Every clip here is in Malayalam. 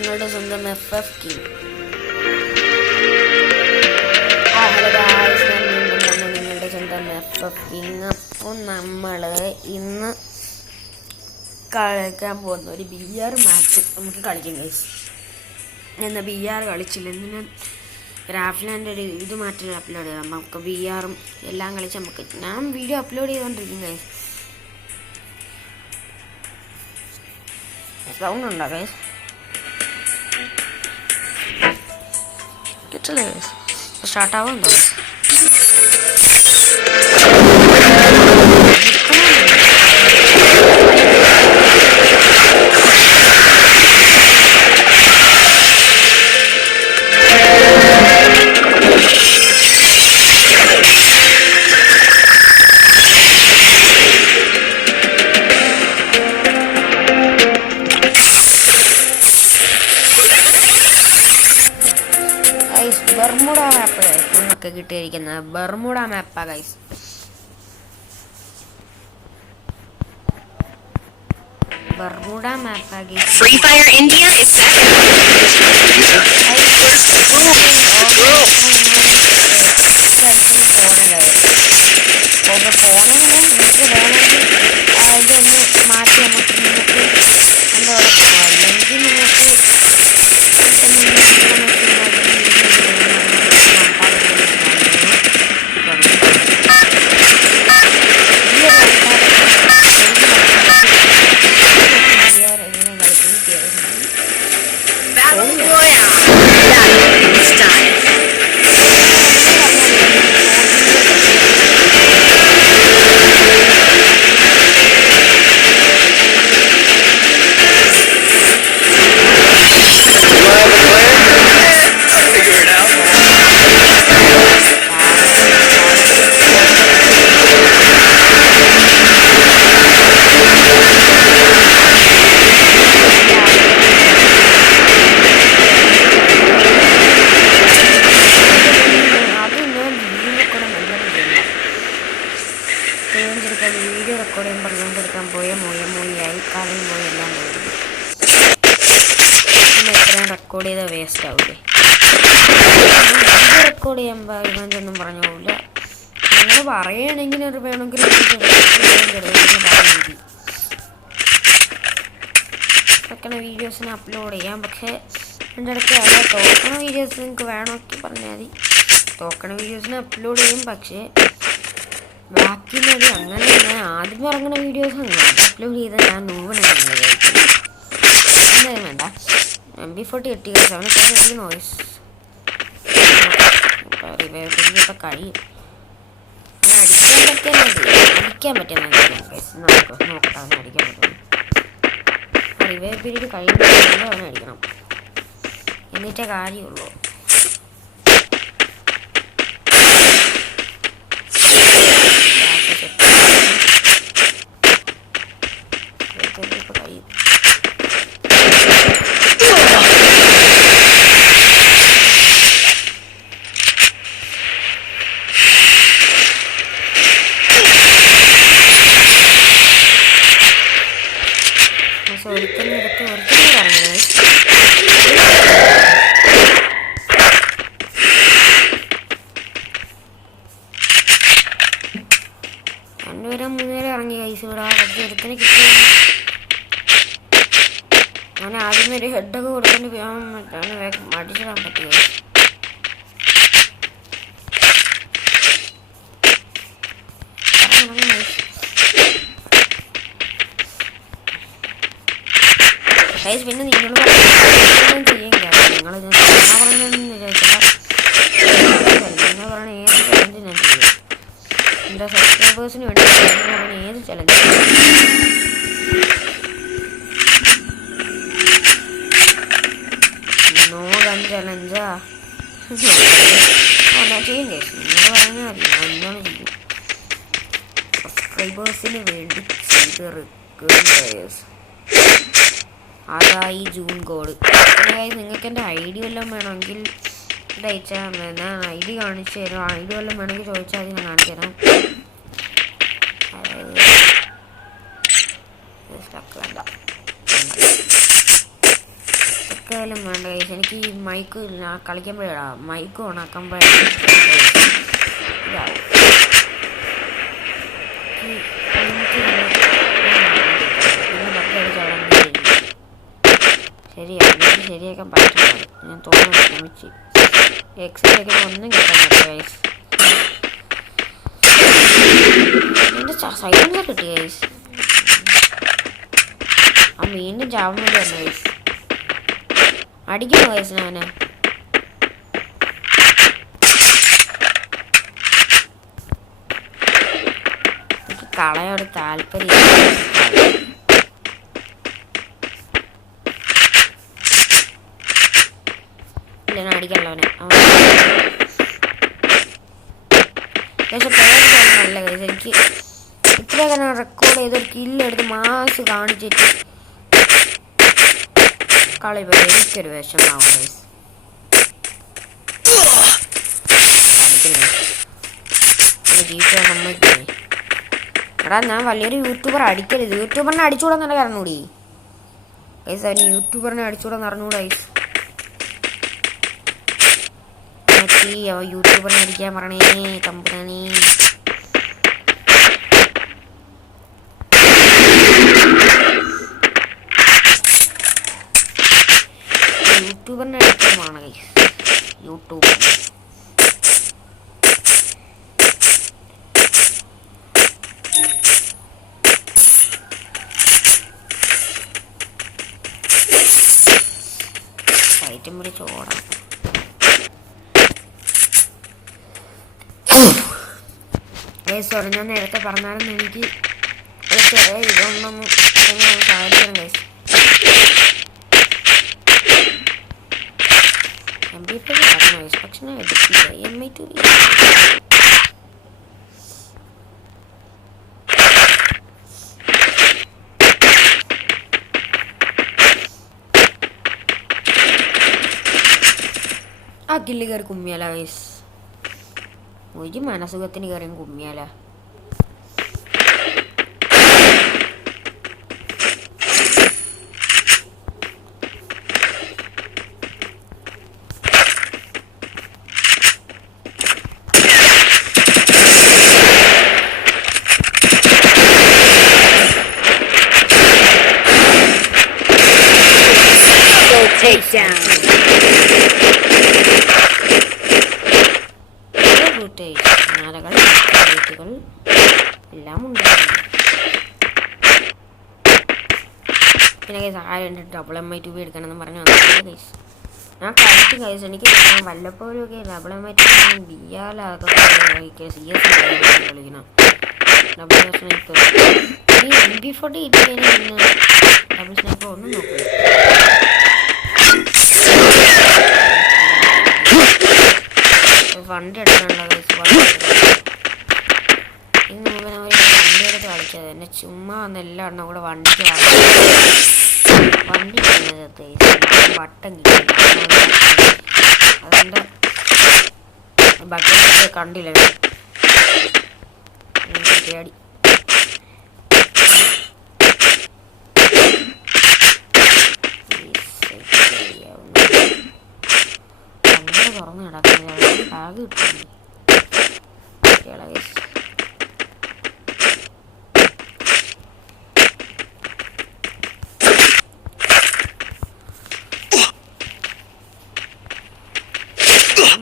നിങ്ങളുടെ സ്വന്തം FF കിങ്. ഹലോ ഗായ്സ്, ഞാൻ വീണ്ടും വന്നു നിങ്ങളുടെ സ്വന്തം FF കിങ്. അപ്പോൾ നമ്മൾ ഇന്ന് കളിക്കാൻ പോകുന്ന ഒരു BR മാച്ച് നമുക്ക് കളിക്കാം ഗൈസ്. എന്നാൽ BR കളിച്ചില്ല, ഇന്ന് ഞാൻ ഗ്രാഫ്ലാൻഡ് ഒരു ഇത് മാറ്റി അപ്ലോഡ് ചെയ്യാം. നമുക്ക് BRും എല്ലാം കളിച്ച് നമുക്ക് ഞാൻ വീഡിയോ അപ്ലോഡ് ചെയ്തുകൊണ്ടിരിക്കും ഗൈസ്. സൗണ്ട് ഉണ്ടോ ഗൈസ്? കിട്ടില്ല ഗൈസ്, സ്റ്റാർട്ടാവുന്നുണ്ടോ ഗൈസ്? ബർമുഡ മാപ്പ് നമുക്ക് കിട്ടിയിരിക്കുന്ന ബർമുഡ മാപ്പാ ഗൈസ്. ബർമുഡ മാപ്പാ guys. Free Fire India is set. ഇതൊന്ന് മാറ്റി നമുക്ക് എന്താ പറയുക, അല്ലെങ്കിൽ നിങ്ങൾക്ക് Battle Royale. Battle in style. Figure it out. Video record ചെയ്യാൻ പറഞ്ഞുകൊണ്ടിരിക്കാൻ മൂയായി കാലം പോയി എല്ലാം പോയിരുന്നു. പിന്നെ എത്രയും റെക്കോർഡ് ചെയ്താൽ വേസ്റ്റ് ആവില്ലേ? വീഡിയോ റെക്കോർഡ് ചെയ്യുമ്പോൾ ഇവൻ്റൊന്നും പറഞ്ഞു പോകില്ല. നിങ്ങൾ പറയുകയാണെങ്കിൽ അത് വേണമെങ്കിൽ വെക്കണ വീഡിയോസിന് അപ്ലോഡ് ചെയ്യാം. പക്ഷേ എൻ്റെ അടുത്ത് അല്ല, തോക്കണ വീഡിയോസ് നിങ്ങൾക്ക് വേണമെങ്കിൽ പറഞ്ഞാൽ മതി. തോക്കണ വീഡിയോസിന് അപ്ലോഡ് ചെയ്യും. പക്ഷേ ബാക്കിയുള്ളത് അങ്ങനെ ഞാൻ ആദ്യം ഇറങ്ങുന്ന വീഡിയോസ് അങ്ങനെ അപ്ലോഡ് ചെയ്താൽ ഞാൻ നോവണെന്ന് വിചാരിക്കും. എന്തായാലും വേണ്ട. MB40 കിട്ടി അവനൊക്കെ നോയ്സ് ഇപ്പം കഴിയും. അടിക്കാൻ പറ്റുന്ന നോക്കട്ടെ, അവനെ അടിക്കാൻ പറ്റും. റിവൈവ് പീരീഡ് കഴിയുമ്പോൾ അവനെ അടിക്കണം, എന്നിട്ടേ കാര്യമുള്ളൂ. രണ്ടുപേരും മൂന്നുപേരെ ഇറങ്ങി കൈസ്. ഇവിടെ ഒരുത്തിന് കിട്ടി. ഞാൻ ആദ്യം ഒരു ഹെഡൊക്കെ കൊടുക്കേണ്ടി അടിച്ചിടാൻ പറ്റുക. ഗൈസ് പിന്നെ നിങ്ങൾ ചെയ്യാൻ നിങ്ങൾ പറഞ്ഞൊന്നും വിചാരിച്ചില്ല. നിങ്ങൾ പറഞ്ഞ ഏത് ചലഞ്ച് ഞാൻ ചെയ്യും. എൻ്റെ സബ്സ്ക്രൈബേഴ്സിന് വേണ്ടി പറഞ്ഞ ഏത് ചലഞ്ച് നോ ഗൺ ചലഞ്ചാ ഞാൻ ചെയ്യും ഗൈസ്. നിങ്ങൾ പറഞ്ഞാൽ മതി, ഞാൻ എന്താണ് ചെയ്യും. സബ്സ്ക്രൈബേഴ്സിന് വേണ്ടി ചെയ്ത് റിക്വസ്റ്റ്. അതായി ജൂൺ കോഡ്. പിന്നെ നിങ്ങൾക്ക് എൻ്റെ ID വല്ലതും വേണമെങ്കിൽ ഇത് അയച്ചാൽ ഞാൻ ID കാണിച്ചു തരാം. ID വല്ലതും വേണമെങ്കിൽ ചോദിച്ചാൽ അത് ഞാൻ കാണിച്ചു തരാം. അതായത് സ്റ്റക്ക് വേണ്ട, മൈക്കായാലും വേണ്ട ഗൈസ്. എനിക്ക് ഈ മൈക്ക് കളിക്കുമ്പോഴാ മൈക്ക് ഓണാക്കുമ്പോഴാണ് ഇതാവും. ശരിയാണ്, ശരിയാക്കാൻ പറ്റുന്നത് ഞാൻ തോന്നുന്നു. ശ്രമിച്ച് എക്സൈസ് ഒന്നും കിട്ടാൻ പറ്റില്ല ഗൈസ്. എൻ്റെ സൈലൻസർ കിട്ടി ഗൈസ്. ആ വീണ്ടും ചാവുന്നത് തന്നെ ഗൈസ്. അടിക്കുന്നു ഗൈസ് ഞാന്. എനിക്ക് കളയോട് താല്പര്യം ഇല്ല. ഞാൻ അടിക്കല്ലോ അവനെ. പക്ഷെ പേടിക്കാനല്ല ഗൈസ്. എനിക്ക് ഇത്രയൊക്കെ ഞാൻ റെക്കോർഡ് ചെയ്തൊരു കില്ലെടുത്ത് മാസ് കാണിച്ചിട്ട് കളി പോയി എനിക്കൊരു വിഷമാവും ഗൈസ്. അടിക്കുന്നേ ജീവിക്കാൻ സമ്മതിക്കുന്നേ. എടാ ഞാൻ വലിയൊരു യൂട്യൂബർ അടിക്കരുത്. യൂട്യൂബറിനെ അടിച്ചുകൂടാന്നല്ല അറിഞ്ഞൂടി ഗൈസ്. അവന് യൂട്യൂബറിനെ അടിച്ചുകൂടാന്ന് അറിഞ്ഞൂടാ ഗൈസ്. യൂട്യൂബറിനെ അടിക്കാൻ പറഞ്ഞേ തമ്പുരാനേ. യൂട്യൂബറിനെ അടിക്കാൻ വേണം ഗൈസ്. യൂട്യൂബറിനെ ഫൈറ്റും പിടിച്ച് ഓടാം. സോറി, ഞാൻ നേരത്തെ പറഞ്ഞാലും എനിക്ക് ഇതൊന്നും സാധിക്കണം ഗൈസ്. MP4 guys. പക്ഷെ ഞാൻ എടുക്കില്ല. MI2 ആ കില്ല് കയറി കുമ്മിയാല ഗൈസ്. ഒരു മനസുഖത്തിന് കയറിയും കുമ്മിയാല. എല്ലാം ഉണ്ടായിരുന്നു. പിന്നെ ഗൈസ് ഡബിൾ MI2 എടുക്കണമെന്ന് പറഞ്ഞു ഗൈസ്. ഞാൻ കളിക്കും ഗൈസ്. എനിക്ക് വല്ലപ്പോഴും ഒക്കെ ഡബിൾ MI2 ബിയാലൊക്കെ CS കളിക്കണം. ഡബിൾ സ്നൈപ്പർ ഈ MP40 ഇട്ട് കഴിഞ്ഞാൽ ഡബിൾ സ്നൈപ്പർ ഒന്നും നോക്കില്ല. ഫണ്ട് എടുക്കാനുള്ള ഗൈസ്. ഇന്ന് മുമ്പ് നമ്മൾ വണ്ടി എടുത്ത് കളിച്ചത് എന്നെ ചുമ്മാ വന്ന് എല്ലാ എണ്ണം കൂടെ വണ്ടിക്ക് വണ്ടി ബട്ടൺ കിട്ടി. അതുകൊണ്ട് ബട്ടൺ കണ്ടില്ല പേടി. അങ്ങനെ തുറന്ന് കിടക്കുന്നത് ബാഗ് കിട്ടുന്നു.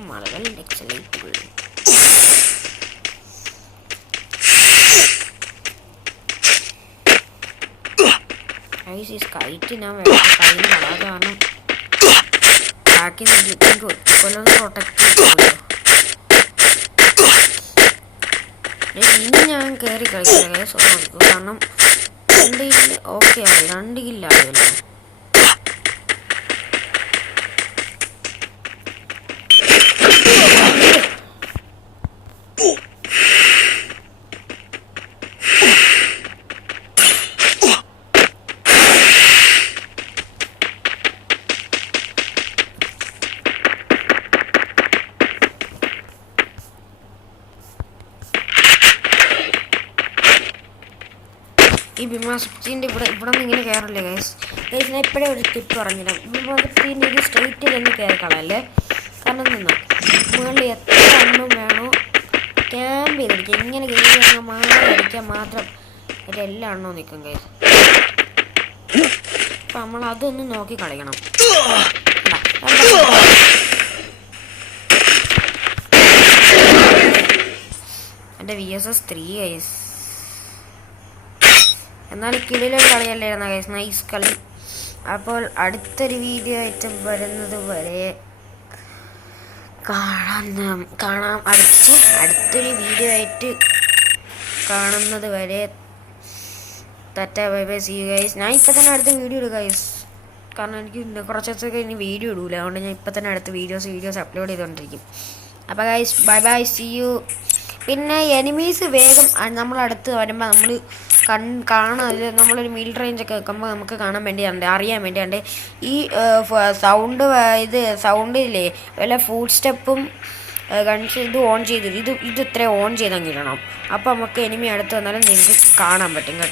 മലകൾ ലൈറ്റുകൾ കൈറ്റ് ഞാൻ കയ്യിൽ വളരാതെ കാരണം ബാക്കി ഒറ്റക്കൊല്ലം പ്രൊട്ടക്ട് ചെയ്തല്ലോ. ഇനി ഞാൻ കയറി കളിക്കില്ല കാരണം 2 കില്ല് ഓക്കെ ആയി. 2 കില്ലായല്ലോ. ഈ ഭീമാസക്തിൻ്റെ ഇവിടെ നിന്ന് ഇങ്ങനെ കയറില്ലേ ഗൈസ്. ഗൈസ് ഞാൻ ഇപ്പോഴേ ഒരു ടിപ്പ് പറഞ്ഞില്ല. ഭീമാസക്തിൻ്റെ ഇത് സ്ട്രെയിറ്റിൽ തന്നെ കയറി കളയല്ലേ. കാരണം നിന്നാ മുകളിൽ എത്ര എണ്ണം വേണോ ക്യാമ്പ് ചെയ്തിരിക്കുക. ഇങ്ങനെ കയറി വന്നാൽ മാത്രം അടിക്കാൻ മാത്രം എല്ലാ എണ്ണവും നിൽക്കും ഗൈസ്. അപ്പം നമ്മൾ അതൊന്ന് നോക്കി കളിക്കണം. എൻ്റെ VSS 3 ഗൈസ്. എന്നാൽ കിളിയിലൊരു കളിയല്ലായിരുന്ന ഗൈസ്, നൈസ് കളി. അപ്പോൾ അടുത്തൊരു വീഡിയോ ആയിട്ട് വരുന്നത് വരെ കാണാം. അടുത്തൊരു വീഡിയോ ആയിട്ട് കാണുന്നത് വരെ tata bye bye, see you guys. ഞാൻ ഇപ്പം തന്നെ അടുത്ത വീഡിയോ ഇടും ഗൈസ്. കാരണം എനിക്ക് കുറച്ച് ദിവസമൊക്കെ ഇനി വീഡിയോ ഇടൂല. അതുകൊണ്ട് ഞാൻ ഇപ്പം തന്നെ അടുത്ത വീഡിയോസ് അപ്ലോഡ് ചെയ്തുകൊണ്ടിരിക്കും. അപ്പോൾ guys bye bye, see you. പിന്നെ എനിമീസ് വേഗം നമ്മളടുത്ത് വരുമ്പോൾ നമ്മൾ കാണാൻ നമ്മളൊരു മിഡ് റേഞ്ചൊക്കെ വെക്കുമ്പോൾ നമുക്ക് കാണാൻ വേണ്ടിയാണ്, അറിയാൻ വേണ്ടിയാണ് ഈ സൗണ്ടില്ലേ വല്ല ഫുഡ് സ്റ്റെപ്പും ഗൺസ് ഇത് ഓൺ ചെയ്ത് ഇത് ഇത്ര ഓൺ ചെയ്തങ്ങിടണം. അപ്പോൾ നമുക്ക് എനിമി അടുത്ത് വന്നാലും നിങ്ങൾക്ക് കാണാൻ പറ്റും കേട്ടോ.